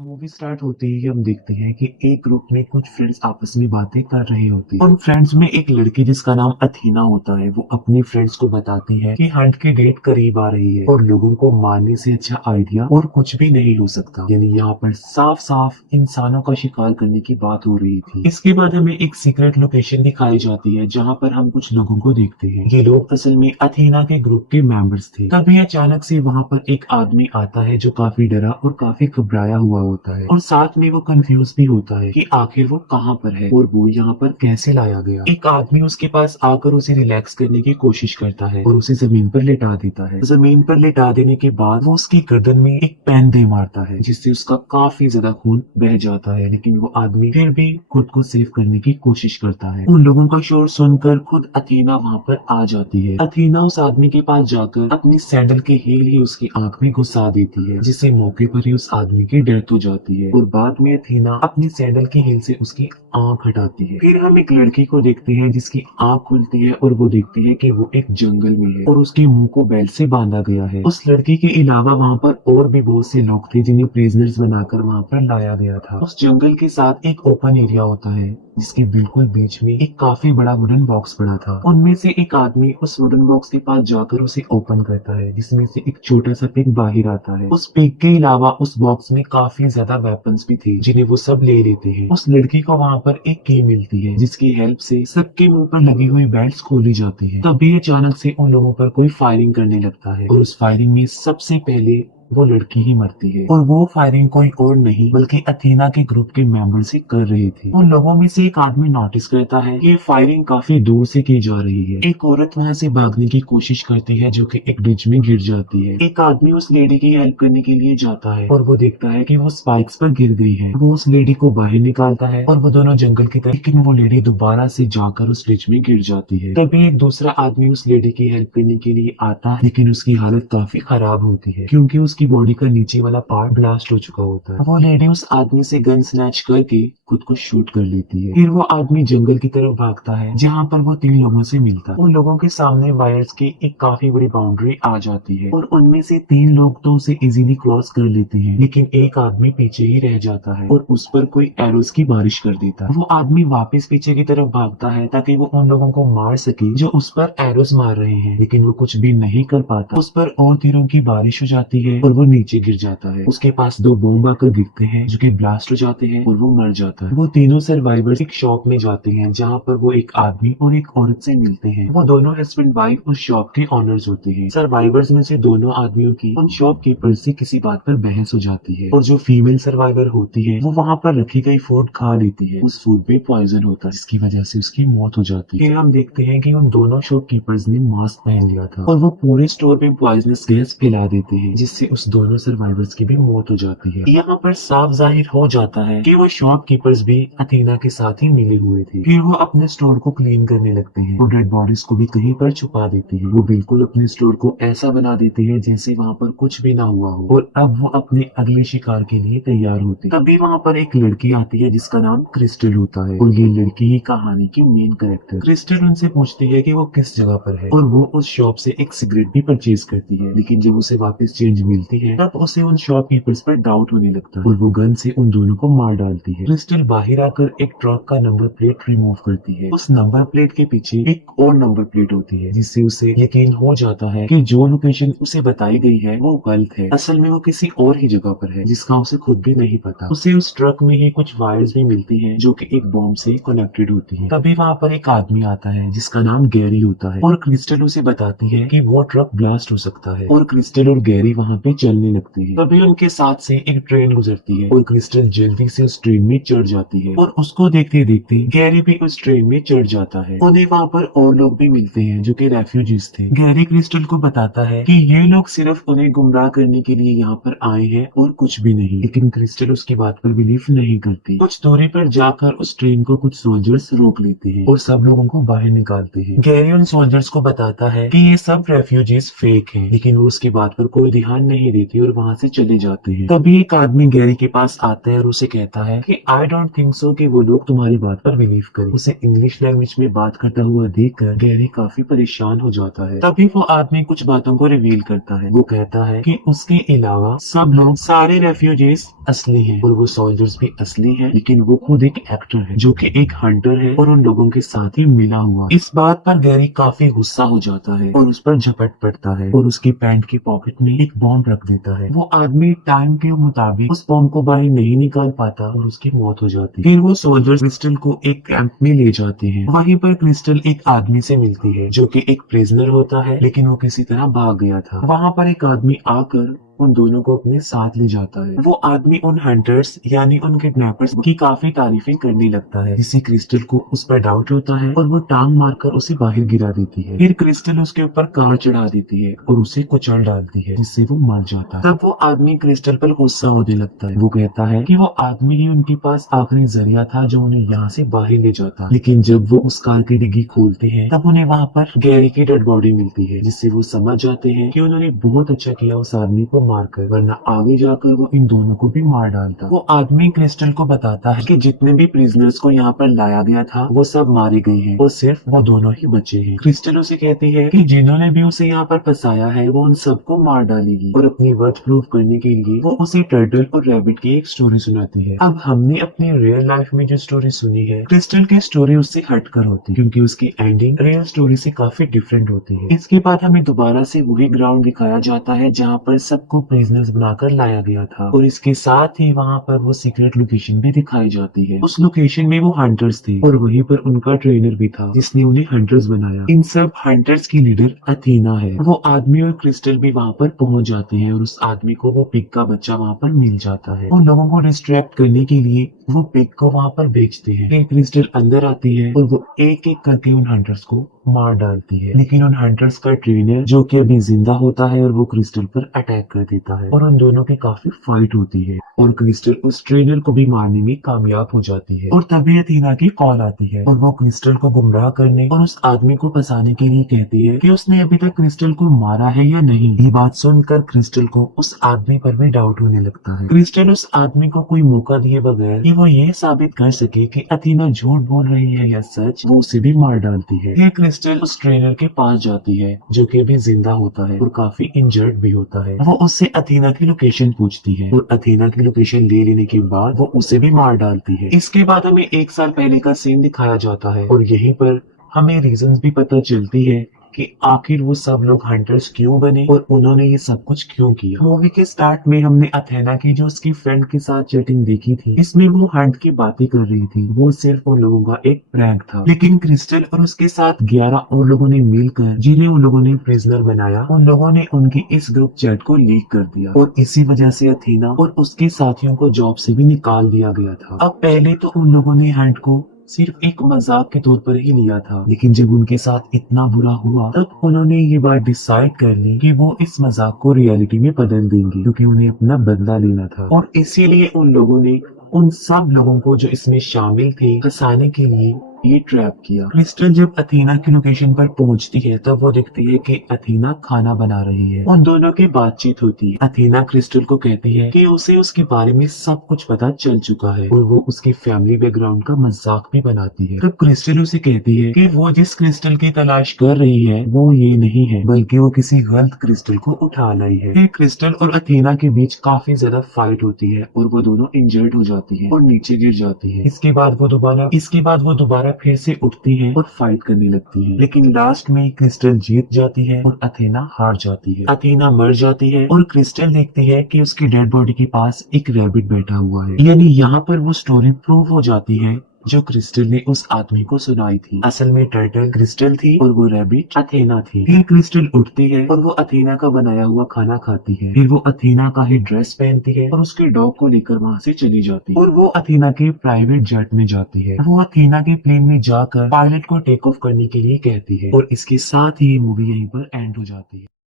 Movie start होते ही हम देखते हैं कि एक ग्रुप में कुछ फ्रेंड्स आपस में बातें कर रहे होते हैं। उन फ्रेंड्स में एक लड़की जिसका नाम अथीना होता है, वो अपनी फ्रेंड्स को बताती है कि हंट की डेट करीब आ रही है और लोगों को मारने से अच्छा आइडिया और कुछ भी नहीं हो सकता। यानी यहाँ पर साफ साफ इंसानों का शिकार करने की बात हो रही थी। इसके बाद हमें एक सीक्रेट लोकेशन दिखाई जाती है जहाँ पर हम कुछ लोगों को देखते हैं। ये लोग असल में अथीना के ग्रुप के मेंबर्स थे। तभी अचानक से वहाँ पर एक आदमी आता है जो काफी डरा और काफी घबराया हुआ होता है और साथ में वो कंफ्यूज भी होता है कि आखिर वो कहाँ पर है और वो यहाँ पर कैसे लाया गया। एक आदमी उसके पास आकर उसे रिलैक्स करने की कोशिश करता है और उसे जमीन पर लेटा देता है। जमीन पर लेटा देने के बाद वो उसकी गर्दन में एक पेन दे मारता है जिससे उसका काफी ज्यादा खून बह जाता है, लेकिन वो आदमी फिर भी खुद को सेव करने की कोशिश करता है। उन लोगों का शोर सुनकर खुद अथीना वहाँ पर आ जाती है। अथीना उस आदमी के पास जाकर अपनी सैंडल के हील ही उसकी आंख में घुसा देती है, जिससे मौके पर ही उस आदमी की डेथ हो जाती है और बाद में अथीना अपनी सैंडल की हील से उसकी आंख हटाती है। फिर हम एक लड़की को देखते हैं जिसकी आंख खुलती है और वो देखती है कि वो एक जंगल में है और उसके मुंह को बेल्ट से बांधा गया है। उस लड़की के अलावा वहाँ पर और भी बहुत से लोग थे जिन्हें प्रिजनर्स बनाकर वहाँ पर लाया गया था। उस जंगल के साथ एक ओपन एरिया होता है जिसके बिल्कुल बीच में एक काफी बड़ा वुडन बॉक्स पड़ा था। उनमें से एक आदमी उस वुडन बॉक्स के पास जाकर उसे ओपन करता है, जिसमें से एक छोटा सा पिग बाहर आता है। उस पिग के अलावा उस बॉक्स में काफी ज्यादा वेपन्स भी थे जिन्हें वो सब ले लेते हैं। उस लड़की को वहाँ पर एक की मिलती है जिसकी हेल्प से सबके मुंह पर लगी हुई बेल्ट्स खोली जाती है। तभी अचानक से उन लोगों पर कोई फायरिंग करने लगता है और उस फायरिंग में सबसे पहले वो लड़की ही मरती है और वो फायरिंग कोई और नहीं बल्कि अथीना के ग्रुप के मेंबर से कर रहे थे। उन लोगों में से एक आदमी नोटिस करता है कि ये फायरिंग काफी दूर से की जा रही है। एक औरत वहाँ से भागने की कोशिश करती है जो कि एक ब्रिज में गिर जाती है। एक आदमी उस लेडी की हेल्प करने के लिए जाता है और वो देखता है कि वो स्पाइक्स पर गिर गई है। वो उस लेडी को बाहर निकालता है और वो दोनों जंगल की तरफ, लेकिन वो लेडी दोबारा से जाकर उस ब्रिज में गिर जाती है। तभी एक दूसरा आदमी उस लेडी की हेल्प करने के लिए आता है, लेकिन उसकी हालत काफी खराब होती है क्योंकि उसकी बॉडी का नीचे वाला पार्ट ब्लास्ट हो चुका होता है। वो लेडी उस आदमी से गन स्नैच करके खुद को शूट कर लेती है। फिर वो आदमी जंगल की तरफ भागता है जहाँ पर वो 3 लोगों से मिलता है। उन लोगों के सामने वायर्स की एक काफी बड़ी बाउंड्री आ जाती है और उनमें से 3 लोग तो उसे इजीली क्रॉस कर लेते हैं, लेकिन एक आदमी पीछे ही रह जाता है और उस पर कोई एरोस की बारिश कर देता है। वो आदमी वापस पीछे की तरफ भागता है ताकि वो उन लोगों को मार सके जो उस पर एरोस मार रहे हैं, लेकिन वो कुछ भी नहीं कर पाता। उस पर और तीरों की बारिश हो जाती है और वो नीचे गिर जाता है। उसके पास 2 बॉम्ब आकर गिरते हैं जो कि ब्लास्ट हो जाते हैं और वो मर जाता है। वो तीनों सर्वाइवर्स एक शॉप में जाते हैं जहाँ पर वो एक आदमी और एक औरत से मिलते हैं। वो दोनों हस्बैंड वाइफ उस शॉप के ऑनर्स होते हैं। सर्वाइवर्स में से दोनों आदमियों की उन शॉपकीपर से किसी बात पर बहस हो जाती है और जो फीमेल सर्वाइवर होती है वो वहाँ पर रखी गई फूड खा लेती है। उस फूड में पॉइजन होता है जिसकी वजह से उसकी मौत हो जाती है। फिर हम देखते हैं कि उन दोनों शॉपकीपर्स ने मास्क पहन लिया था और वो पूरे स्टोर में पॉइजनस गैस फैला देते हैं जिससे उस दोनों सर्वाइवर्स की भी मौत हो जाती है। यहाँ पर साफ जाहिर हो जाता है कि वो शॉपकीपर्स भी अथीना के साथ ही मिले हुए थे। फिर वो अपने स्टोर को क्लीन करने लगते हैं। वो डेड बॉडीज को भी कहीं पर छुपा देते हैं। वो बिल्कुल अपने स्टोर को ऐसा बना देते हैं जैसे वहाँ पर कुछ भी ना हुआ हो और अब वो अपने अगले शिकार के लिए तैयार होते हैं। तभी वहाँ पर एक लड़की आती है जिसका नाम क्रिस्टल होता है और ये लड़की ही कहानी की मेन कैरेक्टर। क्रिस्टल उनसे पूछती है कि वो किस जगह पर है और वो उस शॉप से एक सिगरेट भी परचेज करती है, लेकिन जब उसे वापस चेंज मिलती है तब उसे उन शॉपकीपर्स पर डाउट होने लगता है और वो गन से उन दोनों को मार डालती है। क्रिस्टल बाहर आकर एक ट्रक का नंबर प्लेट रिमूव करती है। उस नंबर प्लेट के पीछे एक और नंबर प्लेट होती है जिससे उसे यकीन हो जाता है कि जो लोकेशन उसे बताई गई है वो गलत है। असल में वो किसी और ही जगह पर है जिसका उसे खुद भी नहीं पता। उसे उस ट्रक में ही कुछ वायर्स भी मिलती हैं जो कि एक बॉम्ब से कनेक्टेड होती है। तभी वहाँ पर एक आदमी आता है जिसका नाम गैरी होता है और क्रिस्टल उसे बताती है कि वो ट्रक ब्लास्ट हो सकता है और क्रिस्टल और गैरी वहाँ पे चलने लगते हैं। तभी उनके साथ से एक ट्रेन गुजरती है और क्रिस्टल जल्दी से उस ट्रेन में चढ़ जाती है और उसको देखते देखते गैरी भी उस ट्रेन में चढ़ जाता है। उन्हें वहाँ पर और लोग भी मिलते हैं जो कि रेफ्यूजीज थे। गैरी क्रिस्टल को बताता है कि ये लोग सिर्फ उन्हें गुमराह करने के लिए यहाँ पर आए हैं और कुछ भी नहीं, लेकिन क्रिस्टल उसकी बात पर बिलीव नहीं करती। कुछ दूरी पर जाकर उस ट्रेन को कुछ सोल्जर्स रोक लेते हैं और सब लोगों को बाहर निकालते हैं। गैरी उन सोल्जर्स को बताता है कि ये सब रेफ्यूजीज फेक हैं, लेकिन वो उसकी बात पर कोई ध्यान नहीं नहीं देते और वहाँ से चले जाते हैं। तभी एक आदमी गैरी के पास आता है और उसे कहता है कि आई डोंट थिंक सो कि वो लोग तुम्हारी बात पर बिलीव करें। उसे इंग्लिश लैंग्वेज में बात करता हुआ देखकर गैरी काफी परेशान हो जाता है। तभी वो आदमी कुछ बातों को रिवील करता है। वो कहता है कि उसके अलावा सब लोग, सारे रेफ्यूजीज असली हैं और वो सोल्जर्स भी असली हैं, लेकिन वो खुद एक एक्टर है जो कि एक हंटर है और उन लोगों के साथ ही मिला हुआ। इस बात पर गैरी काफी गुस्सा हो जाता है और उस पर झपट पड़ता है और उसकी पैंट की पॉकेट में एक बॉम्ब रख देता है। वो आदमी टाइम के मुताबिक उस बॉम्ब को बाहर नहीं निकाल पाता और उसकी मौत हो जाती है। फिर वो सोल्जर्स क्रिस्टल को एक कैंप में ले जाते हैं। वहीं पर क्रिस्टल एक आदमी से मिलती है जो कि एक प्रिजनर होता है, लेकिन वो किसी तरह भाग गया था। वहाँ पर एक आदमी आकर उन दोनों को अपने साथ ले जाता है। वो आदमी उन हंटर्स यानी उन किडनैपर्स की काफी तारीफें करने लगता है, जिससे क्रिस्टल को उस पर डाउट होता है और वो टांग मारकर उसे बाहर गिरा देती है। फिर क्रिस्टल उसके ऊपर कार चढ़ा देती है और उसे कुचल डालती है, जिससे वो मर जाता है। तब वो आदमी क्रिस्टल पर गुस्सा होने लगता है। वो कहता है कि वो आदमी ही उनके पास आखिरी जरिया था जो उन्हें यहाँ से बाहर ले जाता। लेकिन जब वो उस कार की डिग्गी खोलते हैं तब उन्हें वहाँ पर गैरी की डेड बॉडी मिलती है, जिससे वो समझ जाते हैं कि उन्होंने बहुत अच्छा किया उस आदमी को मारकर, वरना आगे जाकर वो इन दोनों को भी मार डालता। वो आदमी क्रिस्टल को बताता है कि जितने भी प्रिजनर्स को यहाँ पर लाया गया था वो सब मारे गए हैं और सिर्फ वो दोनों ही बचे हैं। क्रिस्टल उसे कहती है कि जिन्होंने भी उसे यहाँ पर फंसाया है वो उन सबको मार डालेगी और अपनी वर्थ प्रूव करने के लिए वो उसे टर्टल और रैबिट की एक स्टोरी सुनाती है। अब हमने अपनी रियल लाइफ में जो स्टोरी सुनी है, क्रिस्टल की स्टोरी उससे हटकर होती है क्योंकि उसकी एंडिंग रियल स्टोरी से काफी डिफरेंट होती है। इसके बाद हमें दोबारा से वही ग्राउंड दिखाया जाता है जहाँ पर सबको प्रिजनर्स बनाकर लाया गया था और इसके साथ ही वहाँ पर वो सीक्रेट लोकेशन भी दिखाई जाती है। उस लोकेशन में वो हंटर्स थे और वहीं पर उनका ट्रेनर भी था जिसने उन्हें हंटर्स बनाया। इन सब हंटर्स की लीडर अथीना है। वो आदमी और क्रिस्टल भी वहाँ पर पहुंच जाते हैं और उस आदमी को वो पिग का बच्चा वहाँ पर मिल जाता है। उन लोगों को डिस्ट्रैक्ट करने के लिए वो पिग को वहाँ पर बेचते हैं। फिर क्रिस्टल अंदर आती है और वो एक एक करके उन हंटर्स को मार डालती है, लेकिन उन हंटर्स का ट्रेनर जो कि अभी जिंदा होता है और वो क्रिस्टल पर अटैक कर देता है और उन दोनों की काफी फाइट होती है और क्रिस्टल उस ट्रेनर को भी मारने में कामयाब हो जाती है। और तभी अथीना की कॉल आती है और वो क्रिस्टल को गुमराह करने और उस आदमी को फंसाने के लिए कहती है कि उसने अभी तक क्रिस्टल को मारा है या नहीं। ये बात सुनकर क्रिस्टल को उस आदमी पर भी डाउट होने लगता है। क्रिस्टल उस आदमी को कोई मौका दिए बगैर कि वो ये साबित कर सके कि अथीना झूठ बोल रही है या सच, वो उसे भी मार डालती है। फिर क्रिस्टल उस ट्रेनर के पास जाती है जो कि अभी जिंदा होता है और काफी इंजर्ड भी होता है। वो उससे अथीना की लोकेशन पूछती है और अथीना की लोकेशन ले लेने के बाद वो उसे भी मार डालती है। इसके बाद हमें 1 साल पहले का सीन दिखाया जाता है और यहीं पर हमें रीजंस भी पता चलती है कि आखिर वो सब लोग हंटर्स क्यों बने और उन्होंने ये सब कुछ क्यों किया। मूवी के स्टार्ट में हमने अथेना की जो उसकी फ्रेंड के साथ चैटिंग देखी थी, इसमें वो हंट की बातें कर रही थी। वो सिर्फ उन लोगों का एक प्रैंक था, लेकिन क्रिस्टल और उसके साथ 11 और लोगों ने मिलकर जिन्हें उन लोगों ने प्रिजनर बनाया, उन लोगों ने उनकी इस ग्रुप चैट को लीक कर दिया और इसी वजह से अथीना और उसके साथियों को जॉब से भी निकाल दिया गया था। अब पहले तो उन लोगों ने हंट को सिर्फ एक मजाक के तौर पर ही लिया था, लेकिन जब उनके साथ इतना बुरा हुआ तब उन्होंने ये बात डिसाइड कर ली कि वो इस मजाक को रियलिटी में बदल देंगे, क्योंकि उन्हें अपना बदला लेना था। और इसीलिए उन लोगों ने उन सब लोगों को जो इसमें शामिल थे फंसाने के लिए ये ट्रैप किया। क्रिस्टल जब अथीना की लोकेशन पर पहुंचती है तब वो देखती है कि अथीना खाना बना रही है। उन दोनों की बातचीत होती है। अथीना क्रिस्टल को कहती है कि उसे उसके बारे में सब कुछ पता चल चुका है और वो उसकी फैमिली बैकग्राउंड का मजाक भी बनाती है। तब क्रिस्टल उसे कहती है कि वो जिस क्रिस्टल की तलाश कर रही है वो ये नहीं है, बल्कि वो किसी गलत क्रिस्टल को उठा लाई है। फिर क्रिस्टल और अथीना के बीच काफी ज्यादा फाइट होती है और वो दोनों इंजर्ड हो जाती है और नीचे गिर जाती है। इसके बाद वो दोबारा फिर से उठती है और फाइट करने लगती है, लेकिन लास्ट में क्रिस्टल जीत जाती है और अथेना हार जाती है। अथेना मर जाती है और क्रिस्टल देखती है कि उसकी डेड बॉडी के पास एक रैबिट बैठा हुआ है। यानी यहाँ पर वो स्टोरी प्रूव हो जाती है जो क्रिस्टल ने उस आदमी को सुनाई थी। असल में टर्टल क्रिस्टल थी और वो रैबिट अथेना थी। फिर क्रिस्टल उठती है और वो अथेना का बनाया हुआ खाना खाती है। फिर वो अथेना का ही ड्रेस पहनती है और उसके डॉग को लेकर वहाँ से चली जाती है और वो अथेना के प्राइवेट जेट में जाती है। वो अथेना के प्लेन में जाकर पायलट को टेक ऑफ करने के लिए कहती है और इसके साथ ही ये मूवी यहीं पर एंड हो जाती है।